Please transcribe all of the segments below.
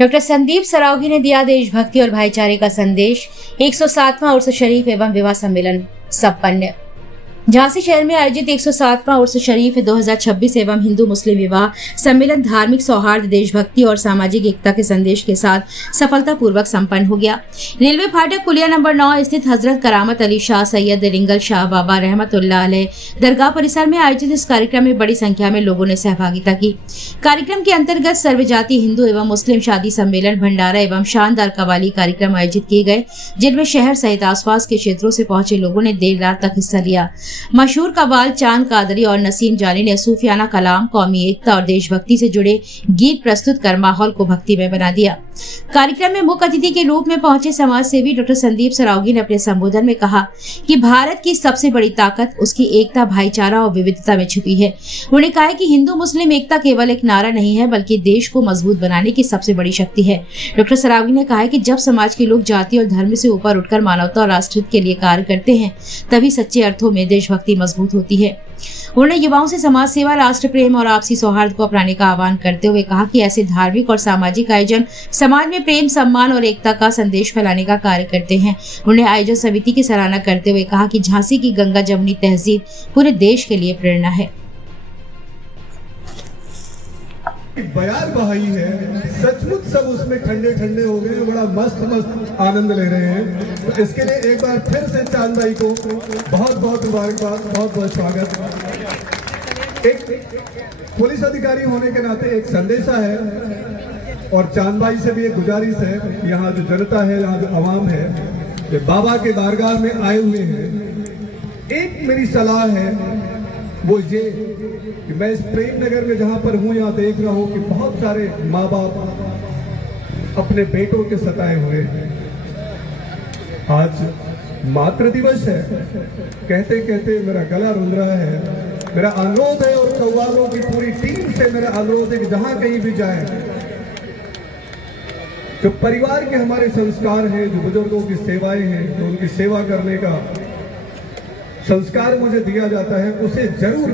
Doctor Sandeep Saraogi ने दिया देशभक्ति और भाईचारे का संदेश। 107वां उर्स शरीफ एवं विवाह सम्मेलन संपन्न। झांसी शहर में आयोजित 107वां उर्स शरीफ 2026 एवं हिंदू मुस्लिम विवाह सम्मेलन धार्मिक सौहार्द, देशभक्ति और सामाजिक एकता के संदेश के साथ सफलतापूर्वक संपन्न हो गया। रेलवे फाटक पुलिया नंबर 9 स्थित हजरत करामत अली शाह सैयद रिंगल शाह बाबा रहमतुल्लाह अलैह दरगाह परिसर में आयोजित इस कार्यक्रम में बड़ी संख्या में लोगों ने सहभागिता की। कार्यक्रम के अंतर्गत सर्वजातीय हिंदू एवं मुस्लिम शादी सम्मेलन, भंडारा एवं शानदार कवाली कार्यक्रम आयोजित किए गए, जिनमें शहर सहित आसपास के क्षेत्रों से पहुंचे लोगों ने देर रात तक हिस्सा लिया। मशहूर कव्वाल चांद कादरी और नसीम जानी ने सूफियाना कलाम, कौमी एकता और देशभक्ति से जुड़े गीत प्रस्तुत कर माहौल को भक्तिमय बना दिया। कार्यक्रम में मुख्य अतिथि के रूप में पहुंचे समाज सेवी डॉक्टर संदीप सरावगी ने अपने संबोधन में कहा कि भारत की सबसे बड़ी ताकत उसकी एकता, भाईचारा और विविधता में छुपी है। उन्होंने कहा कि हिंदू मुस्लिम एकता केवल एक नारा नहीं है, बल्कि देश को मजबूत बनाने की सबसे बड़ी शक्ति है। डॉक्टर सरावगी ने कहा कि जब समाज के लोग जाति और धर्म से ऊपर उठकर मानवता और राष्ट्र के लिए कार्य करते हैं, तभी सच्चे अर्थों में देशभक्ति मजबूत होती है। उन्होंने युवाओं से समाज सेवा, राष्ट्र प्रेम और आपसी सौहार्द को अपनाने का आह्वान करते हुए कहा कि ऐसे धार्मिक और सामाजिक आयोजन समाज में प्रेम, सम्मान और एकता का संदेश फैलाने का कार्य करते हैं। उन्होंने आयोजन समिति की सराहना करते हुए कहा कि झांसी की गंगा जमुनी तहजीब पूरे देश के लिए प्रेरणा है। बयान बहाई है, सचमुच सब उसमें ठंडे ठंडे हो गए, बड़ा मस्त आनंद ले रहे हैं। तो इसके लिए एक बार फिर से चांद भाई को बहुत बहुत मुबारकबाद, बहुत बहुत स्वागत। एक पुलिस अधिकारी होने के नाते एक संदेशा है और चांद भाई से भी एक गुजारिश है, यहाँ जो जनता है, यहाँ जो आवाम है, जो बाबा के बारगाह में आए हुए हैं, एक मेरी सलाह है वो ये कि मैं इस प्रेम नगर में जहां पर हूं, यहाँ देख रहा हूं कि बहुत सारे माँ बाप अपने बेटों के सताए हुए हैं। आज मातृ दिवस है, कहते कहते मेरा गला रुंध रहा है। मेरा अनुरोध है और कव्वालों की पूरी टीम से मेरा अनुरोध है कि जहां कहीं भी जाए, जो परिवार के हमारे संस्कार हैं, जो बुजुर्गों की सेवाएं हैं, जो उनकी सेवा करने का संस्कार मुझे दिया जाता है, उसे जरूर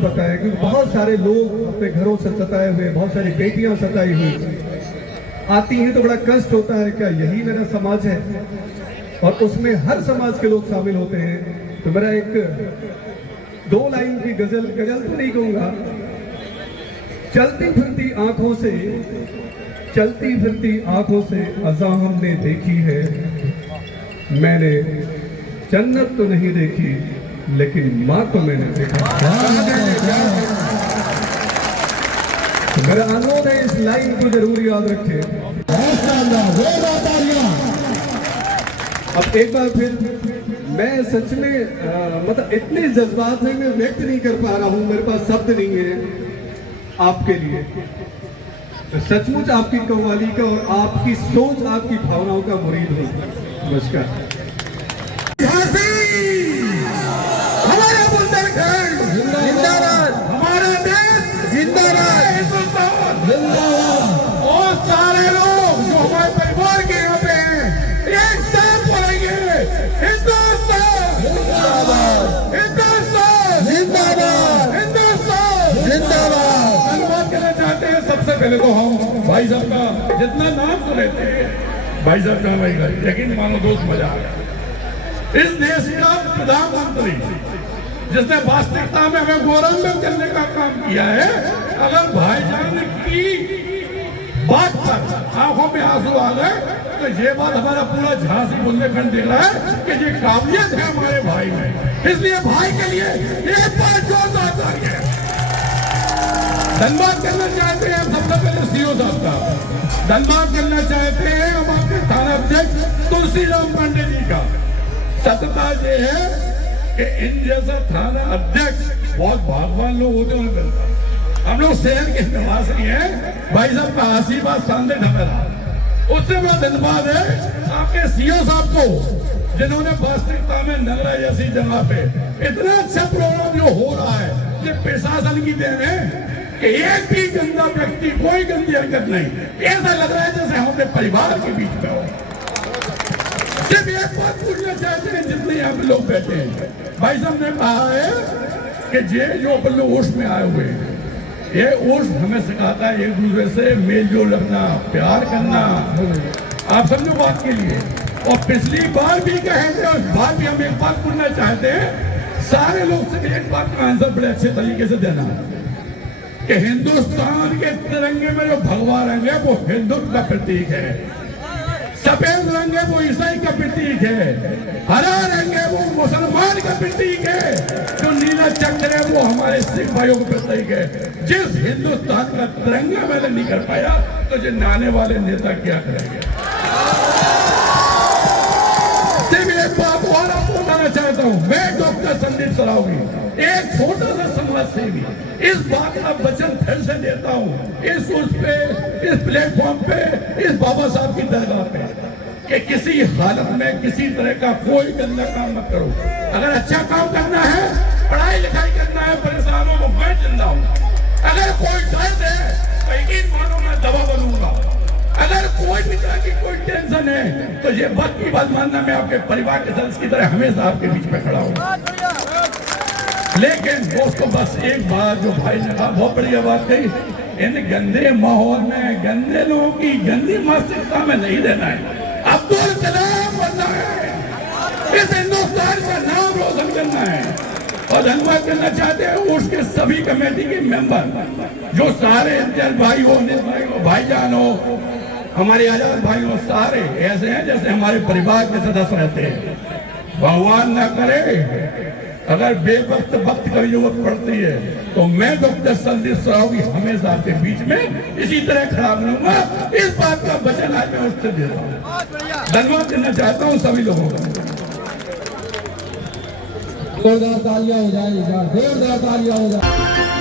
बताएं क्योंकि बहुत सारे लोग अपने घरों से सताए हुए, बहुत सारी बेटियां सताई हुई आती हैं तो बड़ा कष्ट होता है, क्या यही मेरा समाज है? और उसमें हर समाज के लोग शामिल होते हैं। तो मेरा एक 2 लाइन की गजल तो नहीं कहूंगा, चलती फिरती आंखों से अज़ा हमने देखी है, मैंने जन्नत तो नहीं देखी लेकिन माँ तो मैंने देखा। तो मेरा अनुरोध है इस लाइन को जरूर याद रखें। अब एक बार फिर मैं सच में मतलब इतने जज्बात में मैं व्यक्त नहीं कर पा रहा हूं, मेरे पास शब्द नहीं है आपके लिए। तो सचमुच आपकी कव्वाली का और आपकी सोच, आपकी भावनाओं का मुरीद हूं। नमस्कार। हमारा बुंदेलखंड जिंदाबाद, हमारा देश जिंदाबाद, जिंदाबाद। और सारे लोग जो हमारे परिवार के यहाँ पे हैं, एक साथ बोलेंगे हिंदुस्तान जिंदाबाद, हिंदुस्तान जिंदाबाद, हिंदुस्तान जिंदाबाद। धन्यवाद करना चाहते हैं सबसे पहले तो हम भाई साहब का, जितना नाम तो लेते हैं भाई साहब का, भाई यकीन मानो दोस्त, मजा आ गया। इस देश का प्रधानमंत्री जिसने वास्तविकता में हमें गौरवान्वित करने का काम किया है, अगर भाईजान की बात पर आंखों में आंसू आ गए तो ये बात हमारा पूरा झांसी बुंदेलखंड देख रहा है कि ये काबिलियत है हमारे भाई में। इसलिए भाई के लिए एक बार जोरदार तालियां है। धन्यवाद करना चाहते हैं हम सबसे पहले सीओ साहब का, धन्यवाद करना चाहते हैं हम आपके थाना अध्यक्ष तुलसीराम पांडे जी का। सत्यता ये है कि इन जैसा थाना अध्यक्ष बहुत भागवान लोग होते हैं, मिलता। हम लोग शहर के निवासी हैं, भाई साहब का आशीर्वाद सामने ढका रहा। उससे बड़ा धन्यवाद है आपके सीओ साहब को, जिन्होंने वास्तविकता में नगरा जैसी जगह पे इतना अच्छा प्रोग्राम जो हो रहा है, ये प्रशासन की देन है कि एक भी गंदा व्यक्ति, कोई गंदी हरकत नहीं। ऐसा लग रहा है जैसे हम अपने परिवार के बीच में हो। सिर्फ एक बात पूछना चाहते हैं जितने यहाँ पे लोग बैठे हैं, भाई साहब ने कहा है कि ये जो अपन लोग होश में आए हुए हैं, ये उर्स हमें सिखाता है एक दूसरे से मेल जोल रखना, प्यार करना। आप समझो बात के लिए। और पिछली बार भी कहे थे, उस बार भी हम एक बात पूछना चाहते हैं सारे लोग से, एक बात का आंसर बड़े अच्छे तरीके से देना कि हिंदुस्तान के तिरंगे में जो भगवा रंग है वो हिंदुत्व का प्रतीक है, सफेद रंग है वो ईसाई का प्रतीक है, हरा रंग है वो मुसलमान का प्रतीक है, जो नीला चक्र है वो हमारे सिख भाइयों का प्रतीक है। जिस हिंदुस्तान का तिरंगा मैंने नहीं कर पाया तो जो आने वाले नेता क्या करेंगे। सिर्फ एक बात और आपको बताना चाहता हूँ, मैं डॉक्टर संदीप सरावगी एक छोटा सा समाज सेवी इस बात का वचन फिर से देता हूँ इस प्लेटफॉर्म पे, इस बाबा साहब की दरगाह पे, कि किसी हालत में किसी तरह का कोई गंदा काम मत करो। अगर अच्छा काम करना है, पढ़ाई लिखाई करना है, परेशानों को मैं जिंदा हूँ। अगर कोई दर्द है तो यकीन मानो मैं दवा बनूंगा। अगर कोई भी तरह की कोई टेंशन है तो ये बात की बात मानना, मैं आपके परिवार के सदस्य की तरह हमेशा आपके बीच में खड़ा हूँ। लेकिन दोस्तों बस एक बात जो भाई ने कहा, बहुत बढ़िया बात कही, इन गंदे माहौल में गंदे लोगों की गंदी मानसिकता में नहीं रहना है। अब्दुल कलाम बनना है, इस हिंदुस्तान का नाम रोशन करना है। और धन्यवाद करना चाहते हैं उसके सभी कमेटी के मेंबर, जो सारे इंजल भाई हो, भाईजान हो, हमारे आजाद भाई हो, सारे ऐसे हैं जैसे हमारे परिवार के सदस्य रहते हैं। भगवान न करे अगर बेवक्त वक्त कभी जरूरत पड़ती है तो मैं डॉक्टर संदीप सरावगी हमेशा आपके बीच में इसी तरह खड़ा रहूंगा। इस बात का वचन आज मैं उससे दे रहा हूँ। धन्यवाद देना चाहता हूँ सभी लोगों का। जोरदार तालियां हो जाए, जोरदार तालियां हो जाए।